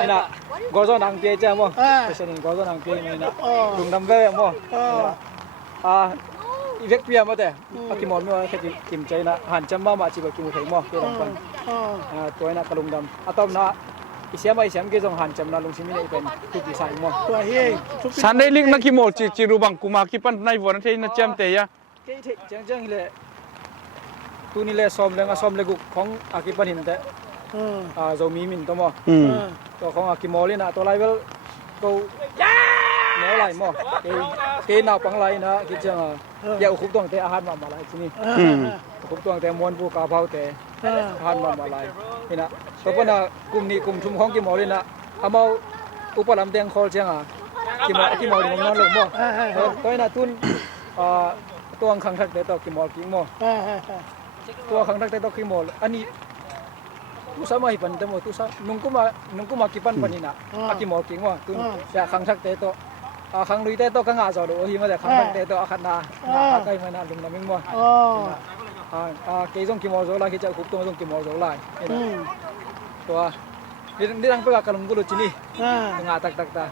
นี่นะกอล์ฟนางเกย์จ้ามั้งเป็นสิ่งกอล์ฟนางเกย์นี่นะลุงดำเบ้มั้งอีเวกเปียมาแต่กิมอนมั้งแค่กิมใจนะหันจำบ้ามาจีบกิมไทยมั้งเกี่ยวกับตัวนั้นกับลุงดำอะตอมนะอีเสียไม่เสียมเกี่ยวกับหันจำนะลุงชิมิเนี่ยเป็นทุกปีใส่มั้งตัวเฮ้ยสันได้ลิกนักกิมอลจีรูบังกุมากิปันในวันที่นั่นจำเตยะเกย์จังเลยตัวนี้เลยซ้อมเลยซ้อมเลยกุของอากิปันหินแต่Zomi min to mo to khong akimoli na to lai vel ko no lai mo ke na pang lai na ki chang ya khup tong te ahan ma lai chini khup tong te mon bu ka phau te ahan ma lai ina to pa na kum ni kum thum khong kimoli na amau upalam teng khol chang kimoli ngom non lo mo to na tun tuang khang thak te to kimol king mo tuang khang thak te to kimol ani tu sama hipan temo tu sa nungku ma kipan panina aki mo king wa tu ya khang thak te to khang lui te to ka nga zo do hi ma de khang thak te to akhat na kai ma na lung na ming mo ke jong ki mo zo la ki cha khup tong jong ki mo zo lai to ni rang pa ka lung gulu chini nga tak ta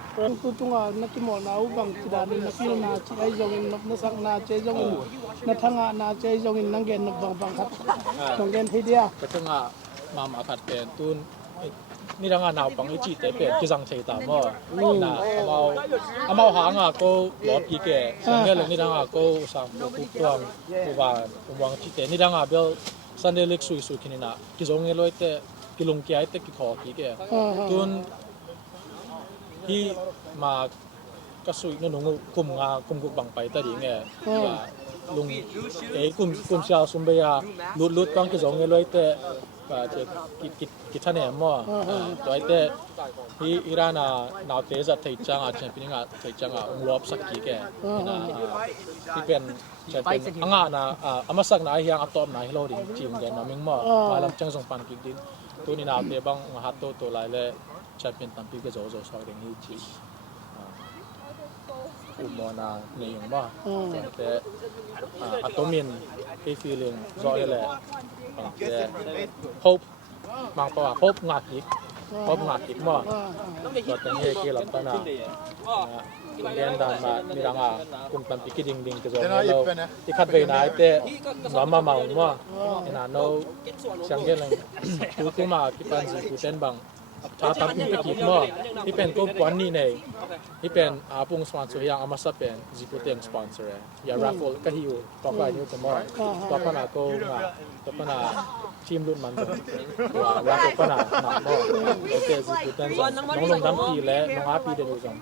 tu tunga na ki mo na u bang ti da ni na ki na chi ai jong in na sak na che jong in na thanga na che jong in nang gen na bang khat nang gen thi dia ka tungaมามาขัดเป็นตุนนี่ทางานาวปังอีจีแต่เป็นกิจังเฉยตามว่านะเอาหางอ่ะก็หลอดอีแก่สังเกตเลยนี่ทางอ่ะก็สั่งผู้ตวงผู้วางจีแต่นี่ทางอ่ะเบลซันเดลิกสุยคินินะกิจงเงลอยแต่กิลงเกียแต่กิขอกีแก่ตุนที่มากระสุยนุ่งกุมงากุมกุบังไปแต่ดีไงลุงกุมชาวซุมเบียลุดต้องกิจงเงลอยแต่จะกิจเนี่ยมั่วตัวไอ้เต้ที่อิราณนาวเตจะไทยจังอาจจะเป็นงาไทยจังอ่ะองลบสักกี่แกนะที่เป็นจะเป็นงานะอามาสักนายยังอัตอมนายเราดิจิมแกน้ำมิงมั่วมาลำจังส่งปันกิดินตัวนี้นาวเตบังหัดตัวลายเล่จะเป็นตั้งปีก็โจสอยเรื่องนี้จีอุโมนาในอย่างมั่วแต่อัตมินที่ฟีลิ่งรอยแหละแต่พบางตัวพบงากิกมั่วก็ตั้งเฮกี่หลับตาหนาเรียนดามามีรังอากุมตันปิกิดิ่งก็จะเราที่คัดเวนายแต่น้ำมามั่วน่ะโน้ช่างเกลังตัวมาที่ปันจีกูเต้นบังถ้าทำเป็นกิจมั่วที่เป็นก็วันนี้เนี่ยที่เป็นปุ่งสปอนเซอร์อย่างอามาสับเป็นจีกูเต้นสปอนเซอร์อย่างราฟอลก็ฮิวต่อไปฮิวจะมั่วต่อไปน่ะก็ต่อไปน่ะทีมรุ่นมันจะว่าราฟอลก็น่ะมั่วโอเคจีกูเต้นส่งน้องลงดำปีและน้องอาปีเดินอยู่ส่ง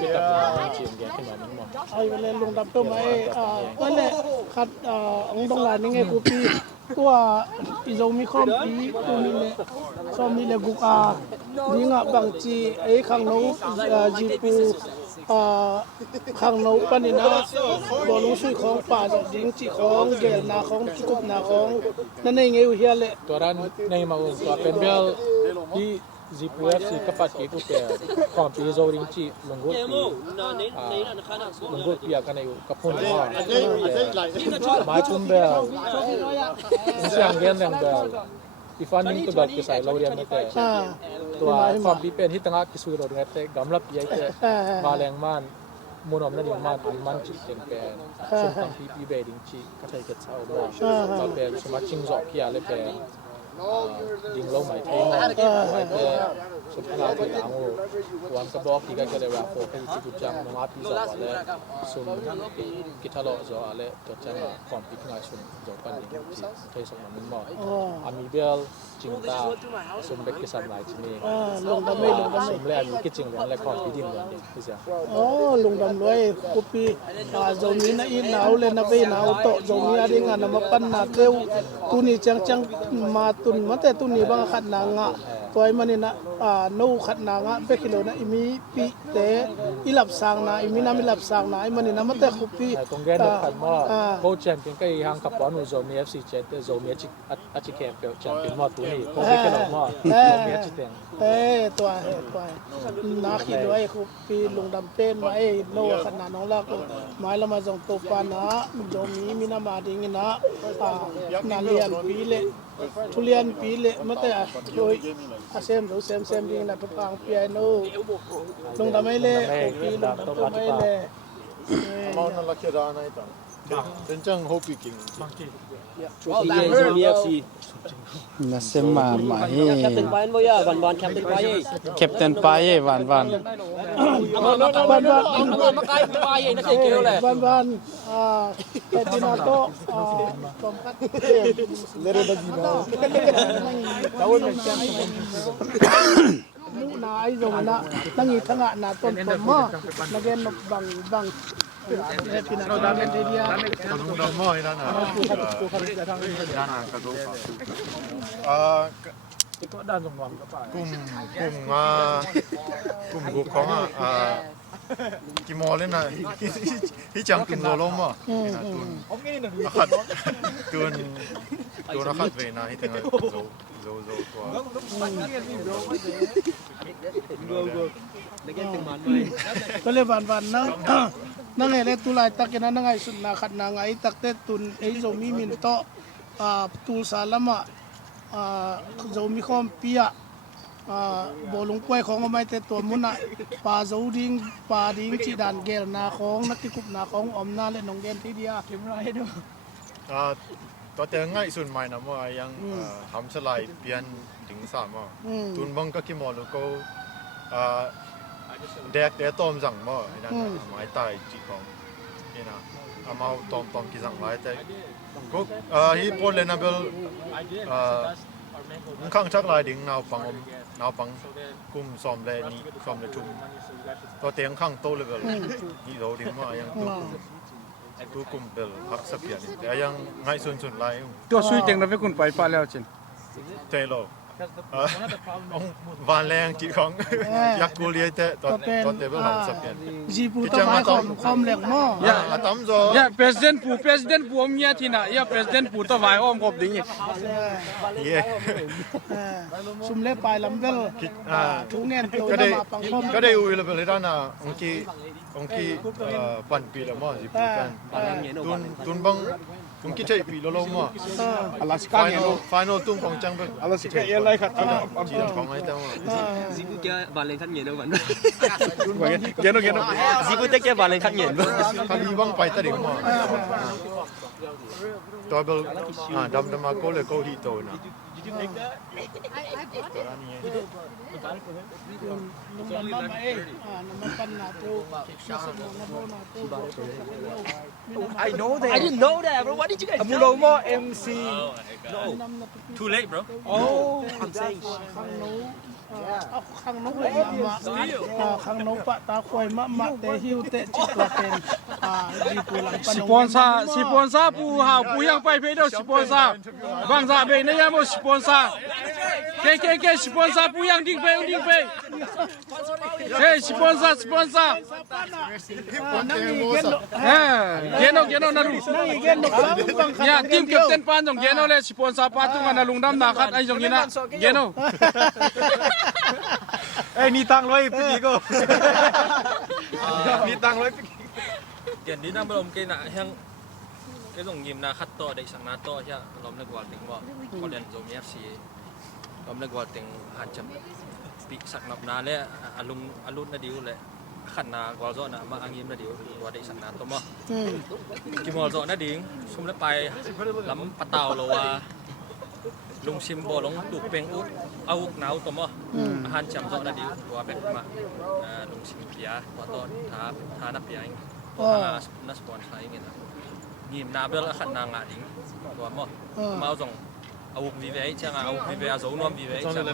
ที่ตัดสินทีมแกขึ้นมามั่วไอ้เวลาลงดับตัวไหมก็เลยขัดองตรงหลานนี่ไงกูปีตัวอีโซมีข้อมปีตัวนี้เนี่ยข้อมีเลยกุกนี่งะบางจีไอ้ข้างโน้จีปูข้างโน้ปนี่นะบอลลูช่วยของป่าจากยิงจีของเกลนาของจุกนาของนั่นเองไงอยู่เฮียเลยตัวนั้นในมาอุ้มตัวเป็นเบลที่จีปูเอฟซีกับปัจเจกุเตอร์ของปีโซริงจีลงกุปีกันอยู่กับพนว่ามาชุมเบลเสียงเรียนเรื่องเบลที่ฟันนิ่งตัวแบบกิสายเราเรียนไม่แต่ตัวความปีเป็นที่ตั้งกิสุยเราเรียนแต่กำลับยัยแต่มาแรงมันมุนอมนั่นเองมันจิตเต็มเป็นสมตั้งปีเบดิงจีก็ใช้เกิดเช้าว่าเราเป็นสมาชิกจอกพี่อะไรเป็นยิงเราไม่เท่ไม่แต่สุดท้ายที่หลังวันกระบอกที่ก็เลยว่าโฟกัสที่จุดจังน้องอาปีจอกอะไรสมกิทาโลจอกอะไรตัวจังความพิจารณาสมจอกกันยิงจีเทสมันมั่วอามีเบลจิงตาสมเด็กกิสามหลายที่นี่ลงดำเลยสมแรกมีกิจจิงเรียนและความพิจารณาเด็กที่จะลงดำเลยกูปีโซมีน่ะอินหนาวเลยนะไปหนาวโตโซมีอะไรงานนำมาปั้นนาเกลตุนีจังมาตุนมาแต่ตุนีบางขัดนางะตัวมันนี่นะนูขัดนางะเบกิโลนะอิมีปีเตอิหลับสางนะอิมีน้ำอิหลับสางนะมันนี่นะมาแต่คุปีตรงแกนขัดมาโค้ชแชมเปี้ยนก็อีหังกับปอนูโซมีเอฟซีเจนแต่โซมีอาชิแคมเปียแชมเปี้ยนมาตัวนี้โค้ชก็ลงมาโซมีอาชิเตงตัวนักขี่ด้วยคุปีลงดำเป็นไว้โน่ขัดนาน้องลักไม้ละมาส่งตัวปานะโซมีมีน้ำมาดิ้งนะนาเลียนปีเล่ ทุเรียนปีเละมาแต่โดยอาเซมหรือเซมดีนะทุกทางเปียโนลงทำไมเละปีลงทำไมเละ mau na la kira na ita kencang hopi king na sema ma he Captain Payan mo ya, van Captain Payan. Captain Paye van Makay Payan na kay le. Ban Petinato tongkat lere da gina na ay zong na tangi tanga na ton mo nagen no bang pinatangin dia tanong da mo ina na ito dan song wang ka pa kum gu kong ki mo le na hi chang kin lo lo mo ina tun akhat tun akhat ve na hi tanga zo to ก็เลยวันๆนั่งไงเลยตุลายตักกันนั่งไงสุดนาขัดนางไอ้ตักเตตุนไอ้โจมีมินโตตูสาลมะโจมีคอมเปียบอลงป่วยของเอาไม้แต่ตัวมุนปลาโจดิงปลาดิงจีดันเกลนาของนักที่กุบนาของอมนาและน้องเกนที่เดียเข้มไรด้วย ตัวแต่ง่ายสุดใหม่นะว่ายังทำสไลด์เปลี่ยนถึงสามอ่ะตุนบังก็คิมอลก็แดกแต่ต้มสั่งมั่วนั่นหมายตายจีของนี่นะเอามาต้มกิสั่งไว้แต่ก็ฮีโปเลนับเบลข้างชักลายดิ่งนาวปังกุมซ้อมเลยนี่ซ้อมเลยทุ่มตัวเตียงข้างโตเลยเบลนี่เราดิ่งว่ายังตัวกุมเบลพักสักเพียงแต่ยังง่ายสุดๆลาย to sui teng na ve kun pai pa leo chin เตโลวันแรงจีของยักษ์กูเลียแต่ตอนเตเบิลหันสับเปลี่ยน จีปูตะไม้ความเหล็กหม้อ ya ตั้มโซ ya president pu om ya thina ya president pu to vai om khop ding เย่ ซุ่มเล็บปลายลำเบลทุกเงินตัว ก็ได้ มาปังคอม ก็ได้อุ้ยเลยเลยด้านน่ะองค์ปั่นปีละมั้งจีปูกันตุนบังองค์ใช้ปีละล้มมั้ง alaska final ตุ้งของจังเป็น alaska airline khatจีนของไอ้เจ้า Zibu kya balen khat nyen ban. geno Zibu te kya balen khat nyen. คดีบังไปตัดอีกมั้งตัวเบลดำมาโกเลยโกฮีโตนะ naman pan nato I know I didn't know that, bro. What did you guys know? Amulo mo MC Too late, bro. Oh I'm saying. ข้างนกเลยมาข้างนกปะตาควายมะเตหิวเตจิตตัวเป็นดีปูหลังปน sponsor pu ha pu yang pai phe do sponsor bang za be na ya mo sponsor ke sponsor pu yang ding pe hey sponsor นั่งอีเกน geno na lu นั่งอีเกนนกบังคับ ya tim captain pan jong geno le sponsor pa tu na lung dam na khat ai jong ina geno eh ni tang loi pi ko ni tang loi tiền đi nam bông cái nạ hang cái dòng nhìm na khát to để sang na to chứ lom nước vào tiếng vợ có đèn dầu nhép xì lom nước vào tiếng hàn chấm bị sặc nọc na lẽ alun na điu lẽ khát na vào gió na mà anh nhìm na điu vào để sang na to mà kim vào gió na điu xung lẽ bay lắm bắt tàu lâu à lung sim bò lung tụ beng út ao út náo to mà hàn chấm gió na điu vào beng mà lung sim pia vào to thà nắp pia anh na sponsor ini na ngim na bel khat na nga ding to mo mau jong au vi ve chang au vi ve a zo nom vi ve chang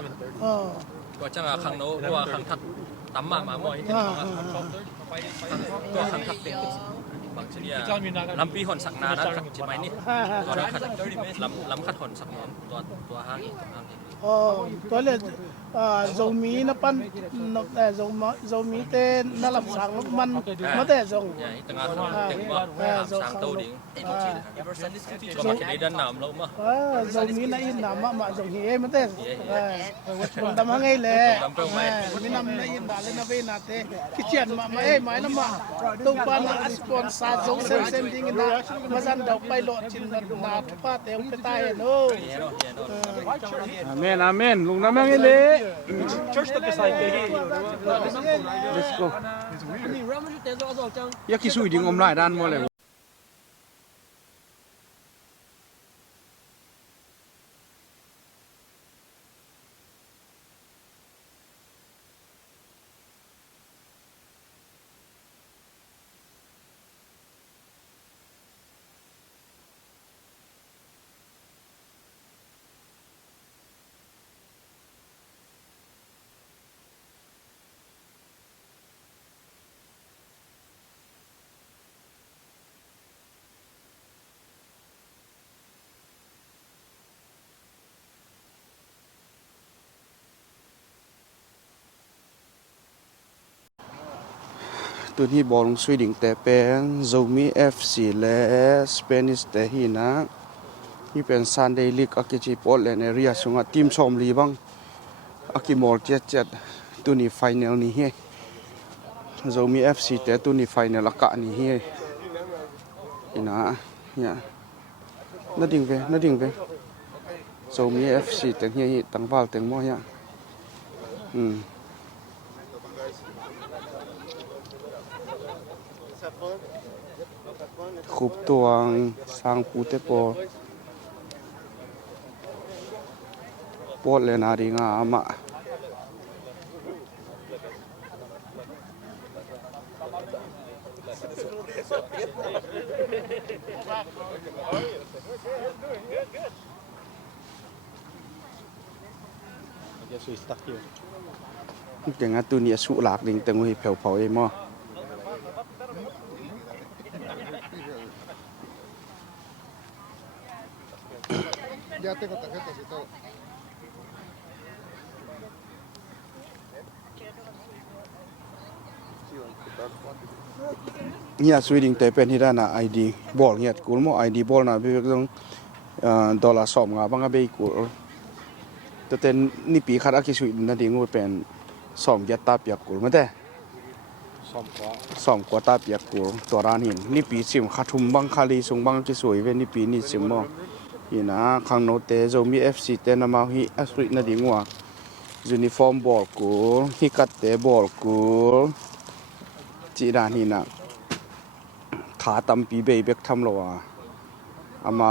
to chang a khang no wa khang thak tam ma mo hi to khang thak te bang chania lampi hon sak na khat chi mai ni to na khat lam khat hon sak mon to ha hi ตัวเลย Zomi na pan Zomi te na làm sáng lúc man mà te Zong tengah tengok sang tahu ding so makin idan nam lo mah Zomi na in na ma Zong hi mà te đam hàng ngày lệ mi nam na in ba lên na về na te cái chuyện mà mai na mà tu pa na sponsor Zong sen ding na mà dàn đầu bay lộ chín na pa te ông tai no Amen amen ลุงน้ำแม่งเลย church to beside pe let's go อยากกินสุยดิ้งอมหลายด้านหมดเลย ตัวนี้บอลสวีดิงแต่เป็น Zomi FC และ Spanish แต่ฮีนะที่เป็น Sunday League อากิจิปอลและในเรียสุงะทีมชมลีบังอากิมอล7ตัวนี้ไฟแนลนี้เฮ Zomi FC แต่ตัวนี้ไฟแนลอากาศนี้เฮฮีนะเนี่ยน่าดิ่งไป Zomi FC แต่เฮียตั้งวาลแต่งมั่วเนี่ยขุบตัวสร้างปูเตปอเลนาริงาอามาแต่งตัวนี้สุหลักดิ่งแต่งหัวเผาเองมั้งYa tengo tarjetas y todo. เนี่ยสวีดิงแต่เป็นที่ด้านน่ะ ID บอลเนี่ยกูรู้มั้ย ID บอลน่ะเป็นต้องดอลลาร์2งาบังก็ไปกูแต่เต็นนี่ปีคัดอากิสวีดินนั่นเองว่าเป็น2ยัดตาเปียกกูมั้ยแต่2กว่าตาเปียกกูตัวร้านหินนี่ปีสิมคาทุมบังคาลีสงบังกิสวยเว้นี่ปีนี่สิมมั้งนี่นะข้างโนเตโซมี FC เตนามาฮิอสวีนั่นเองว่ายูนิฟอร์มบอลกูฮิกัดเตบอลกูจีด้านนี่นะขาตำปีเบย์เบกทำหรอวะอามา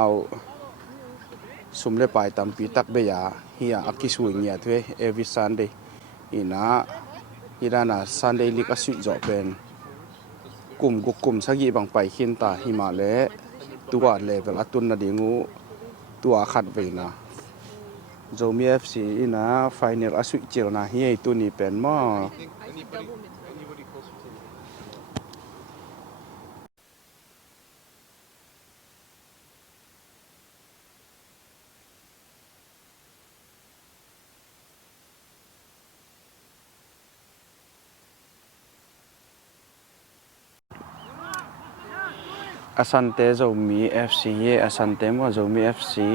สมเลปายตำปีตักเบียเฮียอักกิสวยเนี่ยทุเอวิสันเดย์อีน่าฮีด้านะซันเดย์ลิกสุดจบเป็นกลุ่มสักยี่บางไปขึ้นตาหิมาเลตัวเลเวลตุนนาดีงูตัวขัดไปนะโจมีเอฟซีอีน่าไฟเนลสุดเจลนะเฮียตัวนี้เป็นมั้งอาซันเตโจมีเอฟซีอาซันเตมัวโจมีเอฟซี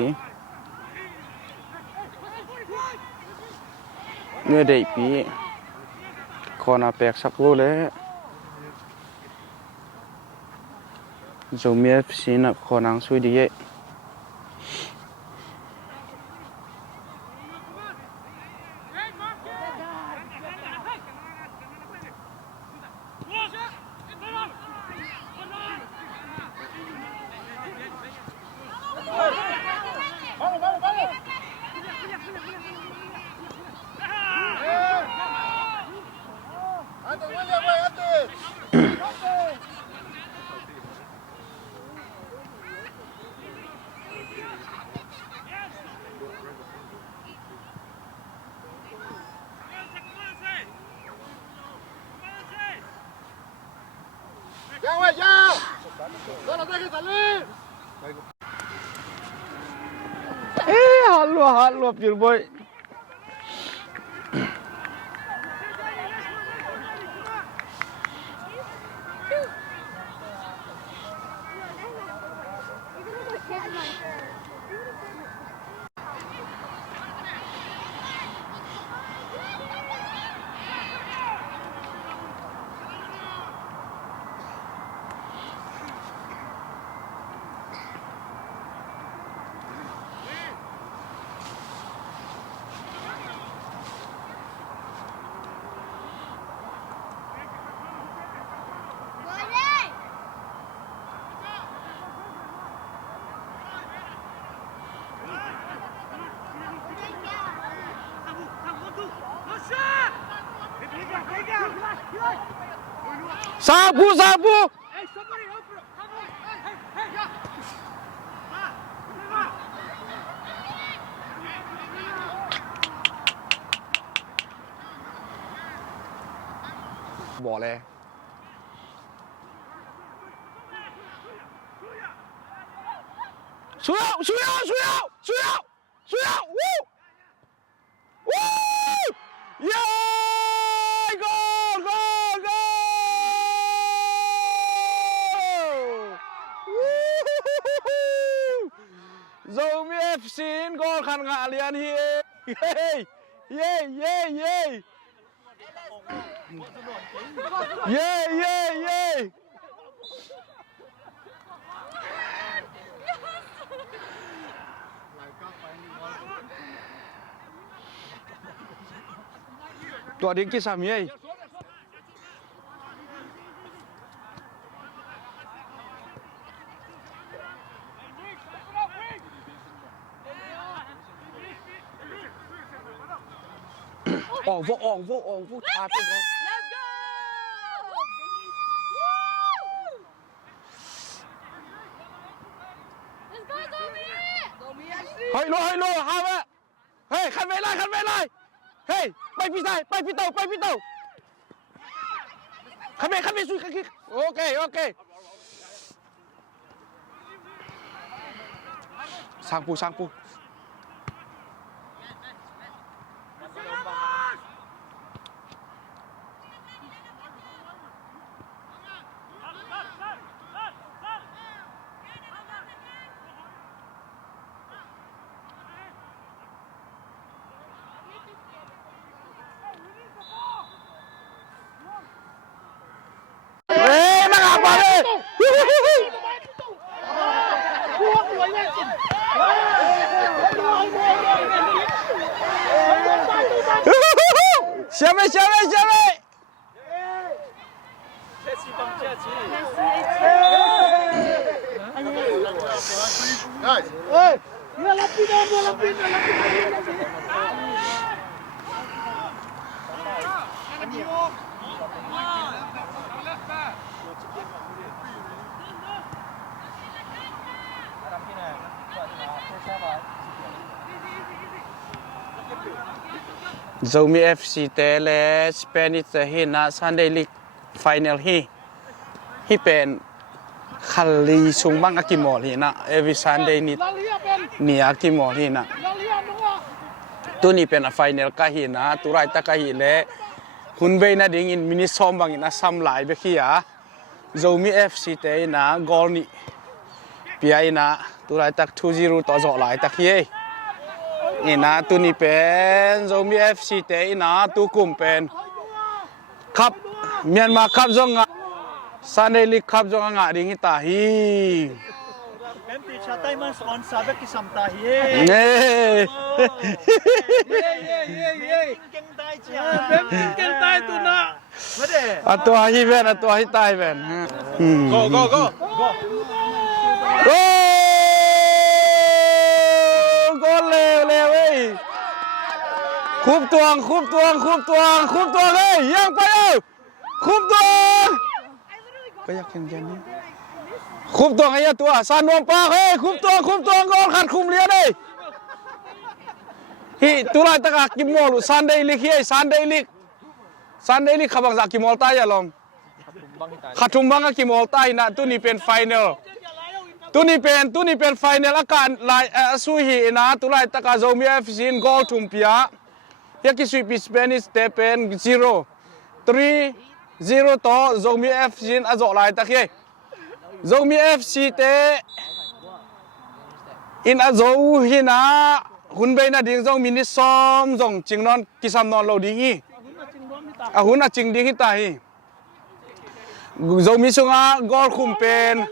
เนื้อเด็กปีคอนาแปกสักโลเลยโจมีเอฟซีนับคอนางสวยดีฮัลโหลอยู่บ่อย sapu bỏ lẹ xuống woo woo yeah goal Zomi FC goal khăn ngã liền hi yeah tua đến cái sàm ấy vô thả cái đó hơi lô hai bé hey khăn về lại hey bay phi tàu khăn về xuôi khăn kia ok sang pu Xem đi Guys, Mira la pina. Zomi FC te le Spanish te hi na Sunday League final hi pen khali sung bang akimol hi na every Sunday ni akimol hi na tu ni pen a final ka hi na turai ta ka hi le hun be na ding in mini som bang in asam lai be khia Zomi FC te na goal ni pi na turai tak 2-0 to zo lai ta khi ina tu ni pen Zomi FC te ina tu kum pen cup Myanmar cup zonga Sunday League cup zonga nga ding ta hi Empty chatai man sponsor be kisam ta hi ne keng tai cha keng tai tu na made atwa hi ben atwa hi tai ben go le ơi khúp tuồng ơi yang pa ơi khúp tuồng cái yak yang jan khúp tuồng ấy tua san nuông pa hey khúp tuồng gol khát khum liền đây hi tu lại ta kim mol Sunday League hi Sunday League khabang za kim mol ta ya long khatum bang kim mol ta na tu ni pen final tu ni pen final akan lai sui hi na tu lai taka Zomi FC goal tumpia ya ki sui Spanish te pen 0-3-0 to Zomi FC azo lai takhe Zomi FC te in azo hi na hun be na ding jong mini som jong chingnon kisam non lo ding hi a hun a ching ding hi ta hi Zomi sunga goal khum pen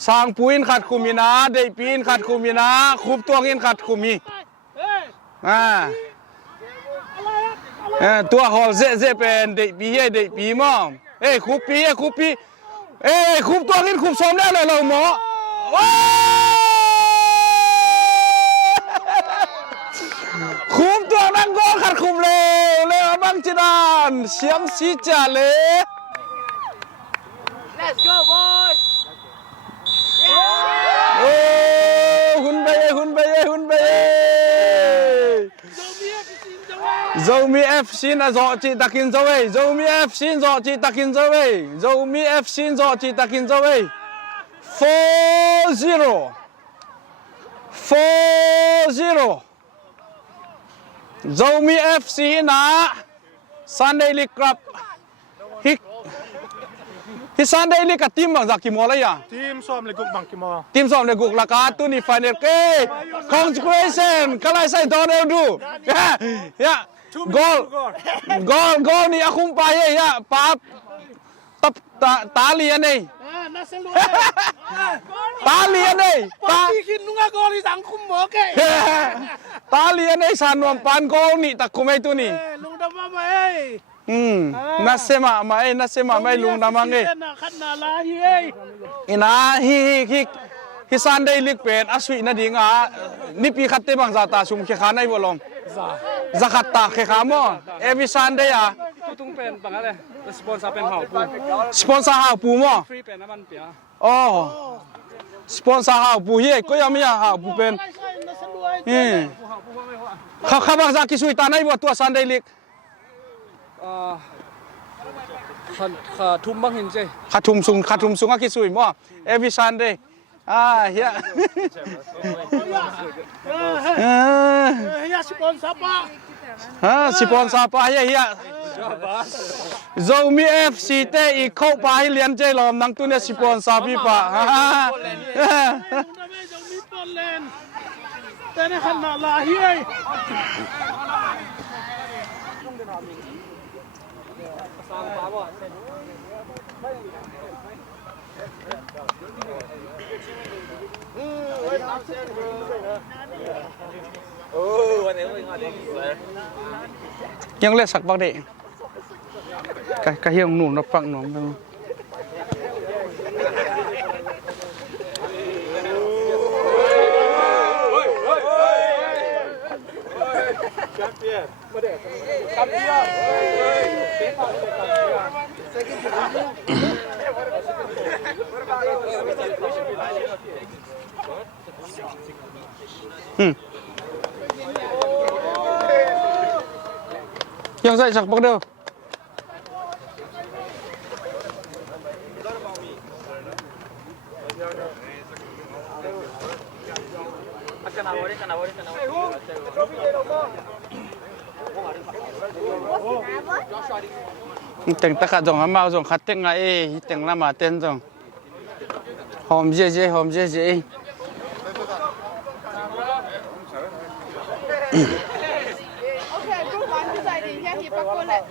sang puin khát khumina dei pin khát khumina khup tuangin khát khumi tua hol ze pen dei pi mom khup pi khup tuangin khup som da le lo mo khup tuang nang gol khát khum le bang จิดานเสียมสีจ่าเลย Let's go boys โอ้หุ่นไปZomi FC na zo chi takin zoe Zomi FC zo chi takin zoe Zomi FC zo chi takin zoe 4-0 Zomi FC na Sunday League Cup hi Sunday League ka team bang zaki mo la ya team ซ้อมเลยกุกบังกิมอ team som le guk la ka tu ni final ke congratulations kalai sai donel du ya goal ni akum pa ye ya pa tap ta lian nei น่าสนุก ta lian nei ปา ta ที่คิดนุ่งกอลีสังคุมหมอแก ta lian nei san wam pan goal ni tak kumai tu ni ลุงดำมาเอ้ย nasema mai lung namange ขันนาลาเฮ้ย ina hi Sunday League pen asui na dinga ni pi khatte bang za ta sum khe khanai bolom za khatta khe khamo every Sunday ya ตุ้งเป็นปังอะไรสปอนเซอร์เป็นเห่าปู sponsor ha pu mo ฟรีเป็นน้ำมันเปีย oh sponsor ha pu hi ko ya mi ya ha pu pen น่าสนุก kha bang za ki sui ta nai bo tu Sunday League ขาทุ่มบ้างเห็นใจ kha thum sung ki sui mo every Sunday here เฮียสปอนเซอร์ป่ะ sponsor pa here Zomi FC te I khau pa hi lian che lom nang tu ne sponsor pi pa มีปอนเลนแต่ในขันนาลาเฮ้ย ยังเล่สักบักเดกะเฮียงหนุ่มนับฟังหนุ่มกันยังใส่สักบักเดียว Tiếng ta khát dòng mau dòng khát tiếng ngay tiếng là mà tên dòng hòm dễ OK， 不玩就在底下去，不过来。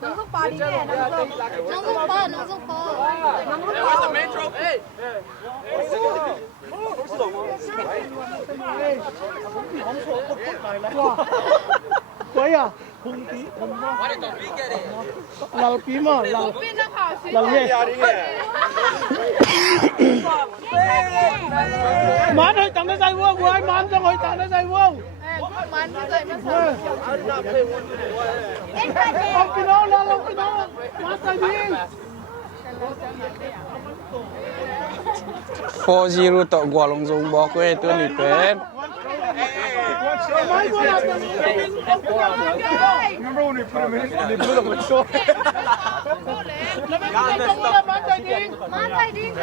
能送八零的，能送八。鬼啊！空地空吗？老皮嘛，老耶。慢去等得晒喎，喂，慢上去等得晒喎。慢啲仔乜我見到啦，我見到啦，慢晒啲。4-0 ต่อกว่าลงซุงบอกเว้ยตัวนี้เป็น Remember when we put him in and they blew up like so? 慢仔啲仔。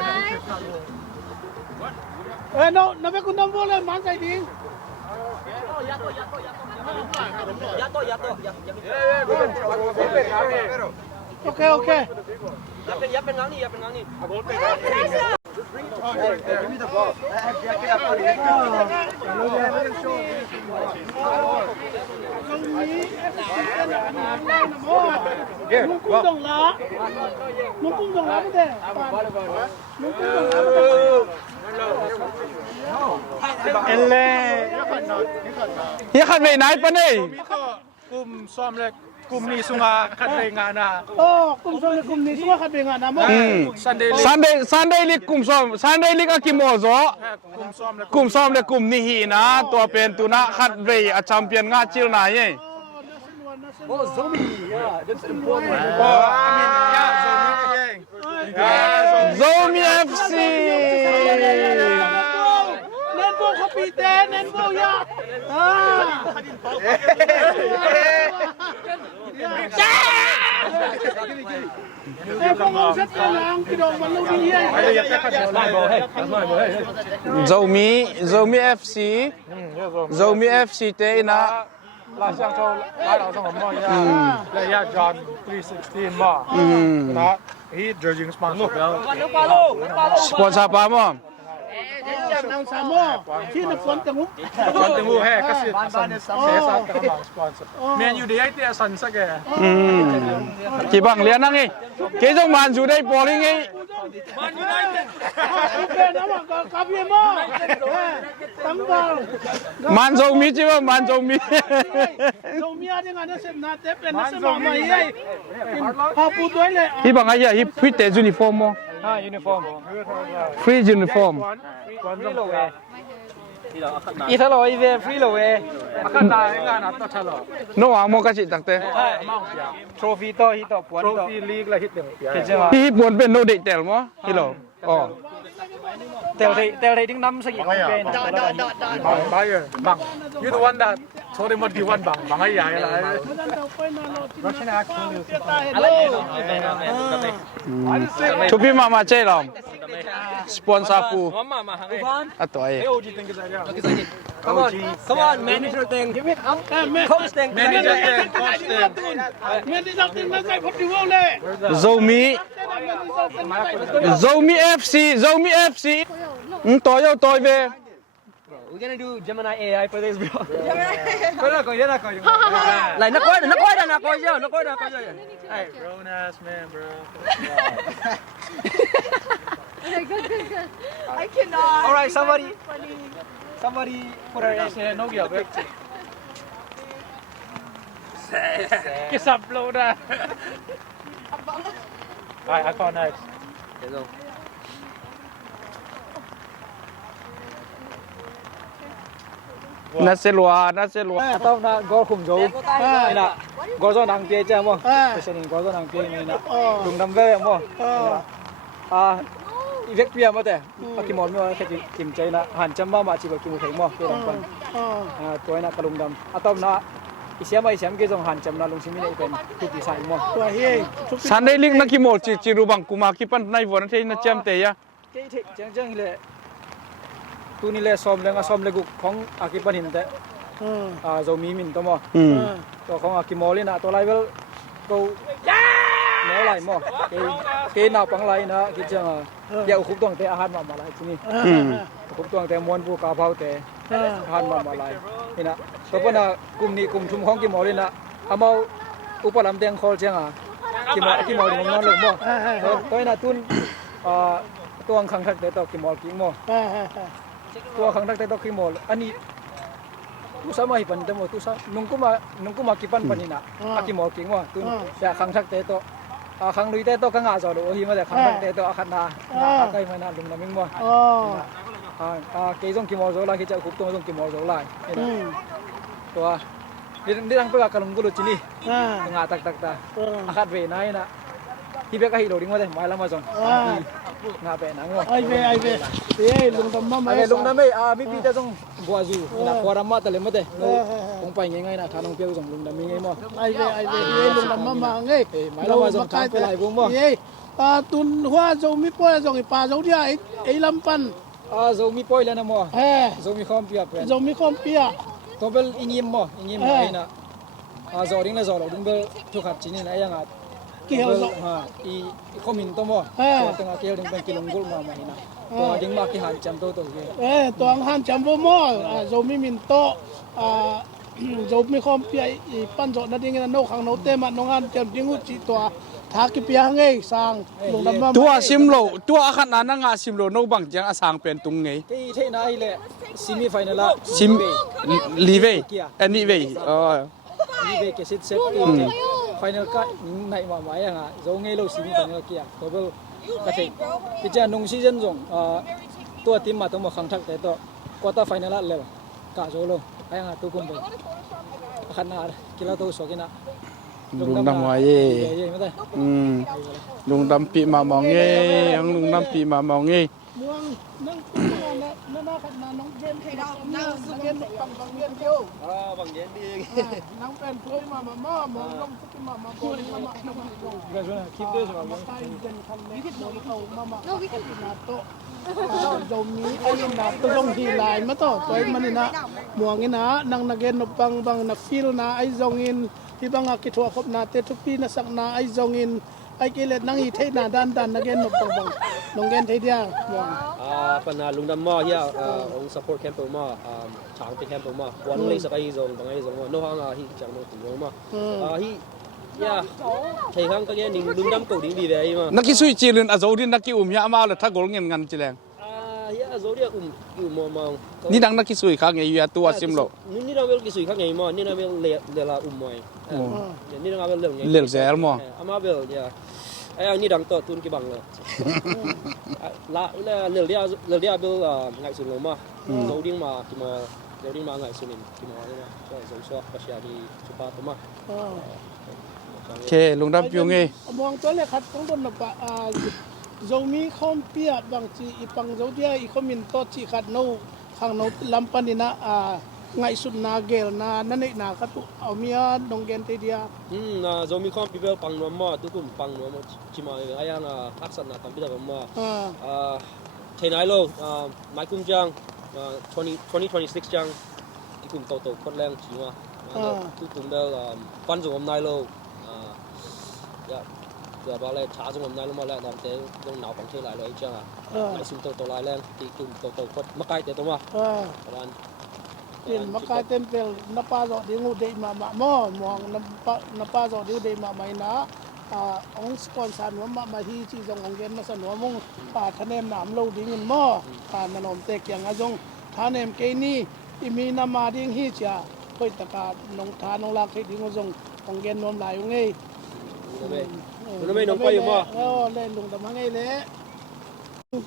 no, na kun nam bola man sai ding. Okay, okay. Yapin ngang ni. Give me the ball. Mung cung dong lá mới thế. Mung cung dong lá mới thế. Elle เฮียขันไปไหนปะนี่ มีก็กลุ่มซ้อมเลยกลุ่มนี้สุงาคัดไปงานนะ Cung song cung ni semua kan dengan nama. Sunday League กลุ่มซ้อม Sunday League อะกี่โมงจ๊ะ กลุ่มซ้อมเลย กลุ่มซ้อมเลยกลุ่มนี้หีนะตัวเป็นตุนะขัดไปอะแชมเปี้ยนงาจิลนาย Oh, Zomi, yeah, that's important. Zomi FC เล่นพวกเขาปีเต้เล่นพวกยาเอ้พวกเราเซ็ตกันแล้วกี่ดอกมันลูกนี้Zomi FC Zomi FC เตนะ 拉香洲拉到上我们一样，来呀，John 316嘛，那he judging sponsor แล้ว สปอนเซอร์ปามอ นางสามอที่นครจังหวัด 反正我嘿，可是写啥都忙 sponsor，面有啲一啲神色嘅，กี่บังเรียนนั่งไงกี่ต้องมันอยู่ในบอลลิงไง เป็นนะว่ากับยี่มอตั้งบอล มันโจมีจิว่ามันโจมี โจมีอะไรงั้นเสพนาเตเป็นนักสมองมาเย่พอพูดด้วยเลย ที่บังไอ้ยาฮิพิเตยูนิฟอร์มมั้ง uniform. ฟรียูนิฟอร์ม Free lo eh. Ita lo ive free lo eh. akan na nga na to chalo, โน้อาโมกจิตักเต Trophy to hito puan to. trophy league ละฮิตเดียว Kejang. ที่บวนเป็นโนเด็กแต่ลมั้งฮิโลอ๋อ Tel thei ding nam sa gi kong pe na. Buyer, bang, you the one that told him what you want, bang ay ay la. Russian accent อะไร ทุกพี่มาเจลอมสปอนเซอร์ปู Mama, hang. อะตัวเอง Come on, manager thing. Give it up. Coach thing. เมนได้ติงมาใส่พอดีว่าเลย โจมีโจมี FC ต่อยต่อยเว We're gonna do Gemini AI for this, bro. Ko na ko ya ko. Like, na coi đó. Hey, grown ass man, bro. Good. I cannot. All right, somebody put her in no gear. Kiss up, blow that. Alright, I call next.นัดเซลัว Tao na go khum zo. Na go zo nang pie cha mo. President go zo nang pie ni na. Lung nam ve mo. Ivek pia mo te. Akimol mo ka kim chai na han cham ma chi ba kim thai mo ke dang pan. Toy na kalung dam. Atom na isiam ke jong han cham na lung simi nei pen tu pi sai mo. ตัวเฮ้ย ซันได้ลิกนักกิโมจิรูบังกุมากิปันในวันที่นัดแจมเตย Ke the jang le. Tu ni le som le guk khong akipan hin te. Zomi min to mo. To khong akimol na to level go nó lại mò cái nào bằng lại nữa cái chương dạo khúc tuồng thế ăn mà lại chứ ni khúc tuồng thế muôn bu cà phao thế ăn mà lại thế nè tôi vẫn là cùng chung không cái mỏ lên nè amau upa làm tiếng call chăng à cái mỏ thì ngon lắm mò tôi là tuồng khang thắc thế to cái mỏ kính mò tuồng khang thắc thế to cái mỏ anh đi tu sama hipan temo tu sa nungku ma kipan panina aki mỏ kính mò tu ya khang thắc thế to khang lui te to ka nga zo lo hi ma de khang thak te to akhan na kai ma na lung na ming mo ke jong ki mo zo la ki cha khup to jong ki mo zo lai to ni dang pa ka lung gulo chini nga tak ta akhat ve nai na hi be ka hi lo ding ma de mai la ma jong nga be na ngo ai về thế lùng tầm mà ai lung na me mi pi te jong bua ju na khora ma ta le ma de kong pai ngai na thanong pe jong lung na mi ngai mo ai về thế lùng tầm mà ngay mai la ma jong thang pe lai bu mo tuần hoa dầu mi poi dầu cái pa dầu dia ấy lâm pan Zomi poi la na mo Zomi khom pia pen dầu mi không pia to bel ingim ai na zoring la zolo ding bel thu khat chini na yang at kiểu dầu i khomin to mo to nga kel ding ban kilong gul ma ma ina to ding ma ki han cham to ge tuang han cham vô mò dầu mi min to dầu mi không pia pan dầu na ding na no khang no te ma no han cham ding hu chi to thác cái pia ngay sang lùng tầm mà ตัวซิมโลตัวอาคันนั้นงาซิมโลโนบังจังอาสางเป็นตุงไง ke the na ile semi final la ซิมลีเวอันนี้เวni be ke set final ka nai ma ma yang zo ngai lo semi final kia to bel ka the ki cha nung season jong to team ma to mo khang thak te to quarter final la le ka zo lo ayang tu kum be ขันนากินแล้วตัวสกินนะ ลุงดำหัวเย่ลุงดำปีมามองเย่ยังลุงดำปีมามองเย่ ม่วงนั่งนั่งขันนาน้องเย็นให้เรานั่งเย็นบางเย็นเดียวบางเย็นดีน้องเป็นถ้วยมามองลงสักมาบอลมาก็ช่วยคิดด้วยใช่ไหม มาใต้เย็นคันนี้โดนเขามานาโตโดมีไอ้นาตัวลงทีลายมาต่อตัวมันนี่นะม่วงนี่นะนั่งนักเก็ตนบางนักฟิลนะไอ้จงอินที่บางกิทัวครบนาเตทุกปีนะสักนาไอ้จงอินไอ้กิเลสนั่งอีเทนาด้านนักเก็ตนบางน้องเก็ตเทียม่วงปัญหาลุงดำมาเฮียอง support camp มาช้างเป็น camp มาวันนี้สักไอ้จงบางไอ้จงว่าโน้ตงาที่จังโน้ตถึงมาที่ใช่ครั้งก็แค่นิ่งลุงดำเก่าดิ้งดีเลยมานักกิสุยจีนอาโจดินนักกิอุ้มยามาเลยถ้ากลเงินจีแรงเฮียอาโจเดียอุ้มมองนี่ดังนักกิสุยข้างไงอยู่ตัวซิมโลนี่เราเป็นกิสุยข้างไงมานี่เราเป็นเลลาอุ้มมวยนี่เราเป็นเรื่องไงเลลเซลมั้งอามาเป็นไอ้นี่ดังต่อตุนกี่บังเลยละเลเดียเป็นไงสุดลงมาโจดิ้งมากี่มาโจดิ้งมาไงสุดกี่มาเนี่ยก็สงสารประชาชนสุภาพตัวมาเคลุงดำพิวงี้มองตัวเลขขัดต้องโดนนับZomi คอมเปียบางทีอีปังโจเดียอีคอมินโตจีขัดโนข้างโนลำปันนี่นะไงสุดนาเกลนานั่นเองนาขัดเอาเมียดงเกนเทียZomi คอมปีเบลปังนัวมาตุกุมปังนัวมาจิมาไอ้ยังทักษะนะทำพิธีแบบมาเทนไอโลไมคุมจัง2026จังอีกุมโตคนแรงจิมาตุกุมเบลฟันจงอมไนโลเดี๋ยวอะไรช้าจงอมไนโลมาแล้วทำเตะลงหนาวปังเทหลายเลยจังไอซุ่มโตหลายแรงตีกุมโตคนมาไกลเตะตัวมาประมาณเป็นมากายเต็มเป็นนับปาจอดงูเดมาหม้อมองนับปาจอดเดมาไม่นะองค์สปอนเซอร์ว่ามาที่ที่จงองเกนมาสนวมุงทะเนมหนามโลดิ้งเงินหม้อนนอมเตกอย่างอาจงทะเนมเกนี่ที่มีนามาดิ้งฮิจ่าค่อยตะการนงทานงลักที่ดิ้งอาจงองเกนนอมหลายองเอ้ไม่น้องไปอยู่มั้งเล่นลงตะมังไงเละ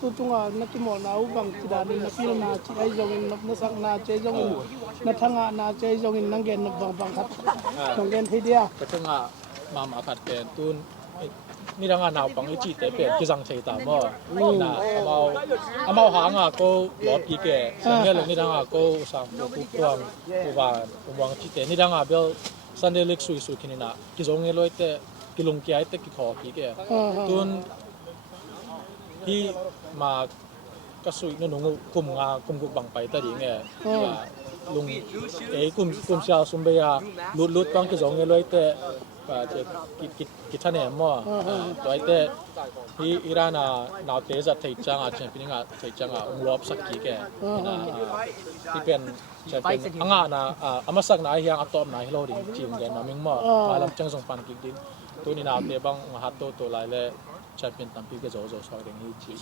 ตุจุงนักกิโมนาอุบังจิดานินักฟิลนาจิไอจงอินนักสักนาเจจงอินนักทั้งนาเจจงอินนังเกนนับบางครับนงเกนที่เดียก็ทั้งมาขัดเป็นตุนนี่ดังนาวปังอีจีแต่เป็นกิจังเชยตามว่านะเอาหางก็ลบกี่แก่สังเกตเลยนี่ดังก็สั่งผู้กวางผู้วางจีแต่นี่ดังเบลสันเดลิกสุยคินินะกิจงเงลอยแต่กิลงกี้ไอแต่กิขอกี่แก่ตุนที่มาก็สุยนั่นหนูกุมกุบังไปแต่ดีไงลุงกุมเชียวสมเบียลุดบางกิจงเงลอยแต่จะกิท่านเนี่ยมั่วตัวไอ้เต้ที่อิราณนาวเตจะไทยจังเช่นพี่นี่ไทยจังรอบสักกี่แก่ที่เป็นเช่นเป็นอามาสักนายยังอัตตอมนายเราดิจีมแกนามิงมั่วมาลำจังส่งปันกิดินตัวนี้นาวเตบังหัดตัวลายเล่เช่นเป็นตั้มพี่ก็จะสอนเรื่องนี้จี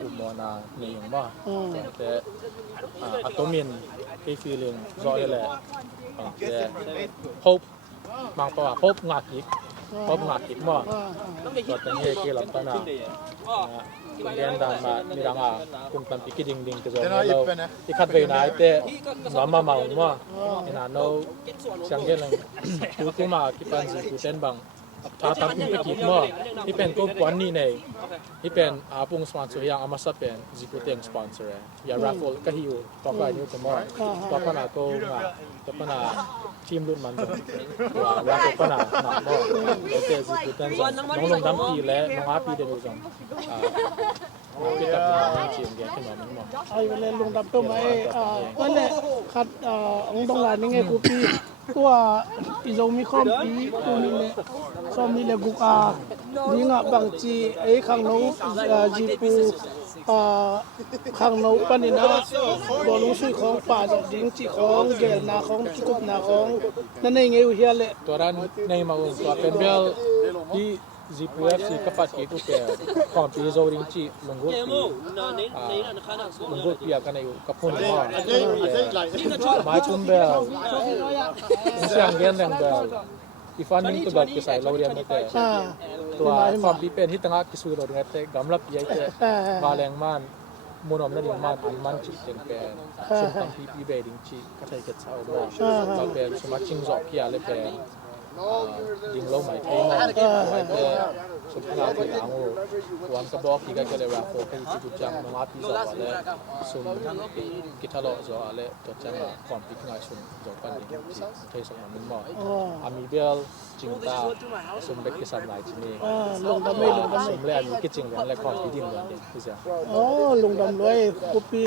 อุโมนาเนียงมั่วแต่อัตโตมินที่ฟีลิ่งจอยเลยhope mang pa hope ngak ik mo to tan he ke lam ta na yan da ma ni da nga kum tan pi ki ding ke zo lo ti khat ve na te ma mo ina no sang ge lang tu ma ki pan ji ku ten bangถ้าทำเป็นกิจมั่วที่เป็นก็วันนี้เนี่ยที่เป็นปุ่งสปอนเซอร์อย่างอามาสับเป็นจิกุเต็งสปอนเซอร์อย่าราฟอลก็หิวต่อไปนิ้วจะมั่วต่อไปน่ะก็ต่อไปน่ะทีมรุ่นมันจะว่าราฟอลก็น่ะมั่วโอเคจิกุเต็งน้องลงดำปีและน้องอาปีเดนูจังไปตัดทีมแกขึ้นมามั่วไอ้เวลาลงดำตัวไม่นั่นแหละขัดองตรงหลานนี่ไงกูปีตัวอีโจมีคอมปีตัวนี้เนี่ยซอมนี่เลยกุกนี่งะบางจีไอ้ข้างโน้จีปูข้างโน้ปันนี่นะบอลลูสุยของป่าจอดดิ้งจีของเกลนาของจุกุบนาของนั่นเองไงอยู่เฮียเลยตัวนั้นในมาอุ้งตัวเป็นเบลที่จีปูเอฟซีกับปัจจุบันเป็นความปีโจดิ้งจีลงกุดปีกันในอยู่กับพุ่นมาชุมเบลเสียงเรียนแรงเบลอีฟันนี่ตัวแบบกิสายเราเรียนไม่ได้ตัวความปีเป็นที่ตั้งกิสุยเราเรียนแต่กำลับใหญ่แต่บาแรงมัน monom na ding man chi teng pen sum tam pi be ding chi ka thai ke chao mo ta pen suma ching zo kia le pen ding lo mai thai mo mai pe sum nga ti ang o wan ka bok ki ga ke le ra fo ke chi tu chang ma pi zo le sum ki thalo zo ale to chang kon pi nga sum zo pan ding chi thai sum min mo ami bel ching ta sum be ki sam lai chi ni ลงดำไม่ลงดำ สมเลยอันนี้ก็จริงแล้วและความคิดดีเหมือนกันพี่เสีย อ๋อลงดำรวยกุปี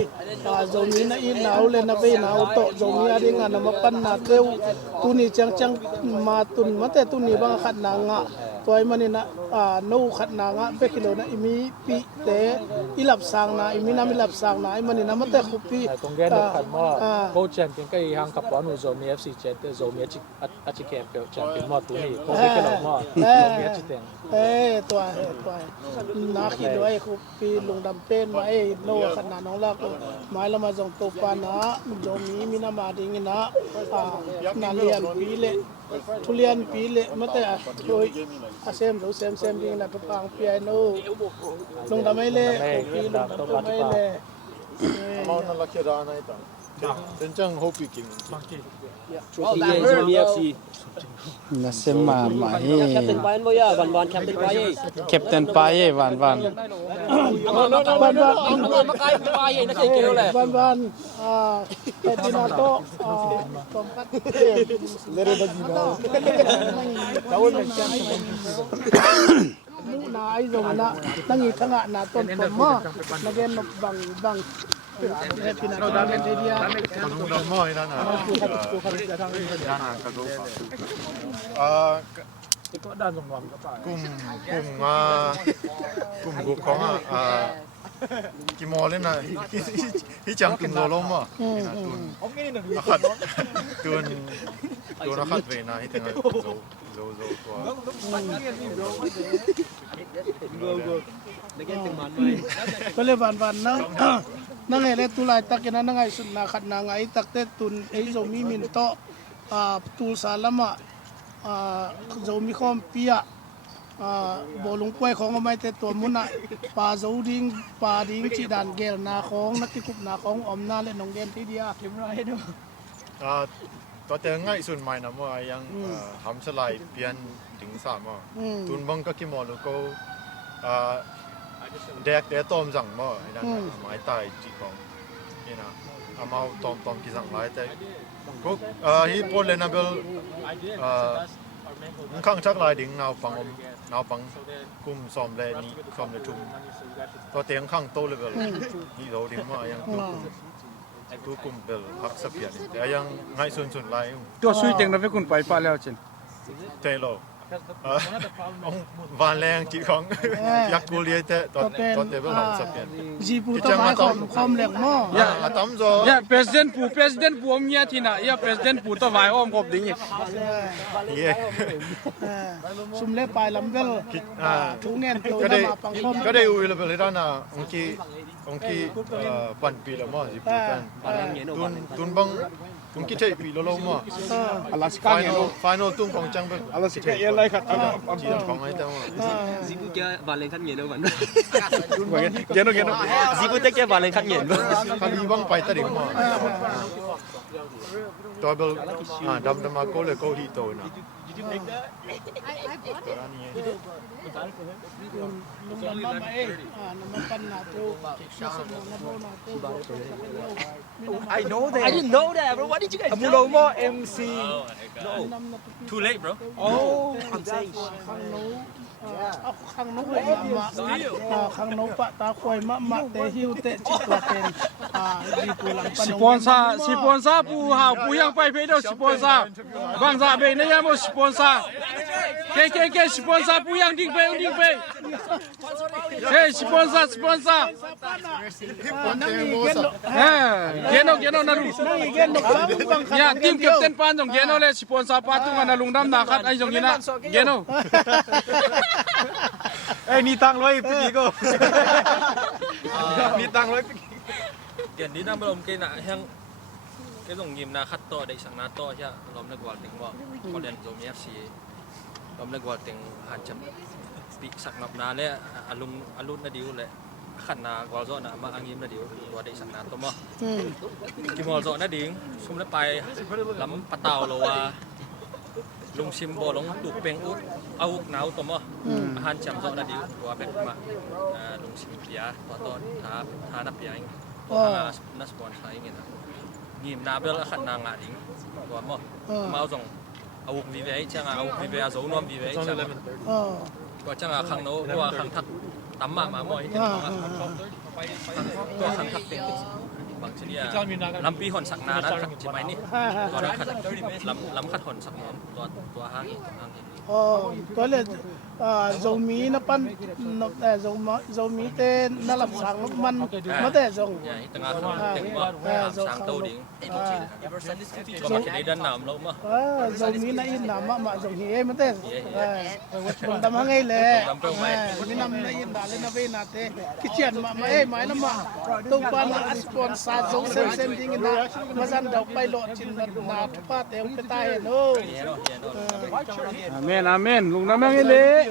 โจมีนะอินหนาวเลยนะไปหนาวโตโจมีอะไรงานมาปั้นนาเกลตุนี่จังมาตุนมาแต่ตุนี่บางขัดนางะตัวมันนี่นะนูขัดนางะไปกิโลนะอิมีปีเตอิหลับสางนะอิมีน้ำอิหลับสางนะมันนี่นะมาแต่กุปี ตรงแกนขัดมาโคชแชมเปี้ยนก็ยังกับปอนูโจมี FC เจ็ดโจมีอาชิแคมเปียแชมเปี้ยนมาตัวนี้โคไปกันหรอกมาโจมีอาชิเต็งตัวนาขีดไว้กุปีลงดำเป็นมาโนขัดนาน้องลักไม้ละมาส่งตัวปานะโจมีน้ำมาดิ้งนะนาเลียนปีเละทุเรียนปีเละมาแต่โดยอาเซมรู้เซมดิ้งนะกระปังปีไอโนลงดำไม่เละปีลงดำไม่เละมานั่นละแค่ด้านไหนต่างเป็นจังโฮปีกิ่ง Trophy Zomi FC นะเซมามาเฮ Captain Payan mo ya Van Captain Payan แคปเต็นปายวัน Makay Payan na kay Keo le วันเอ็ดดินาโตสมกัดเลเรดกินาตาวน์แชมป์นูนาไอโซนะตั้งอีทั้งอ่ะนาต้นผมมานักเรียนบังเฮปปี้นาดาเมนเดีย Anong mo ina na? Yana ka go pa. ก็ด้านตรงนั้นก็ไป kum go ko ki mo le na hi chang kum lo lo ma ina tun akhat tun akhat ve na hi teng zo toก็เลยวันนั่งไงเลยตุลายตักยันนั่งไงสุดนาขัดนางไงตักเตตุนไอโจมีมินโตตูสาลมะโจมีคอมเปียบอลงกล้วยของไม่แต่ตัวมุนอ่ะปลาโจดิ้งจีดานเกลนาของนักที่คุบนาของอมนาและน้องเกนที่เดียเก็บไว้ให้ดู ตัวเตงง่ายสุดใหม่นะว่ายังทำสไลด์เปลี่ยนถึง3อ่ะตุนบังก็กิมอลก็แดกแต่ต้มสั่งมาไอ้นั่นไม้ตายจีของนี่นะเอามาต้มกี่สั่งหลายแต่ก็ฮีโปเลนาเบลข้างชักลายดิ่งนาวปังกุมซ้อมเลยนี่ซ้อมเลยทุ่มตัวเตียงข้างโตเลยเบลนี่เราดิ่งมายังตัวกุมเบลพักสักเพียงแต่ยังง่ายสุดลาย ตัวสุยจังนะเว้คุณไปป้าแล้วจิน เทโลวันแรงจีของยักษ์กุลีเตะตัวเตเบิลของสักเพียง จีปูต้นไม้คอมเหล็กหม้อ อะตอมโซ อย่าpresident pu om nya thina ya president pu to vai om kop ding เย่ ซุ่มเล่ปลายลำเวลทุกเงี้ยตัว ก็ น้ำ ได้ มาปังคอม ก็ได้อุ้ยเลยเลยด้านน่ะองค์ปันปีละมั้งจีปูกันตุนบังองค์เทปีละมั้ง alaska final ตุนของจังเป็น alaska ya lai khat จีนของไอ้เจ้า Zibu kya Valen khát nghiền đâu bạn geno Zibu tech kya Valen khát nghiền คดีบังไปตัดดิ่งมั้งตัวเบลดำมาโกเลยโกฮีโตนะ ลุงดำมาเองน้ำมันปันนาโตน้ำมันนาโต I know that I didn't know that bro what did you guys know Amulomo MC Too late bro Oh I'm saying ข้างนู้นข้างนู้นปะตาควายมะเตหิวเตจิตตัวเป็นดีปูหลังปน sponsor pu ha pu yang pai phe do sponsor bang za be ne ya mo sponsor ke sponsor pu yang ding pe hey sponsor นั่งอีกเกน geno na lu นั่งอีกเกนนกบัง ya team captain pan jong geno le sponsor pa tu na lungdam na khat ai jong ina geno ไอ้นี่ตังร้อยปีก็นี่ตังร้อยปี Gen di na belum kena yang cái dòng nhím na khát to để sang na to chứ lom nước vào tiếng vợ có đèn Zomi FC lom nước vào tiếng hàn chậm bị sạc ngập na lẽ alun na diu lẽ ขันนากวาลโซนะมาอังยิมนะเดียวตัวได้สักนาตัวมั้งกิมอลโซนะดิ้งชุมได้ไปล้ำปะเต่าโลว่าลุงชิมโบลงตุกเป็งอุดเอาหนาวตัวมั้งอาหารจำโซนะดิ้งตัวแบบมาลุงชิมเปียตัวต้นทานับเปียงตัวนัสปอนใช้เงี้ยนะยิมนาเบลขันนางาดิ้งตัวมั้งมาเอาส่งเอาวิเวจังเอาวิเวอาโซนวมวิเวจังก็จังขังโนตัวขังทักตั้มมาหมอยตัวขังทักเต็งบางชนิดลำปีหอนสักนานะใช่ไหมนี่ตัวนั้นขัดลำขัดหอนสักน้ำตัวห้างอีกก็เลยโซมีนะปั้นนกแต่โซมีเต้นนั่นลำสังมันมาแต่โซงตั้งแต่เต็งว่าสังโตดิ้งก็มาแค่ในด้านน้ำเรามาโซมีนะอินน้ำมาโซมีมาแต่มันทำยังไงเลยมีน้ำนะอินด่าเลยนะเวนัดคิดเชียนมาหมายละมาตุ้งปันสปอนซาโซเซนดิ้งนะมาสันดอกไปโหลดจินนาทุกป้าเต็มไปตายโน่อาเมนลุงน้ำยังเลย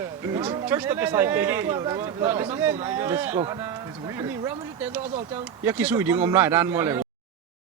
Church to beside me. let's go อยากกินสุยดิ้งอมไล่ด้านหมดเลย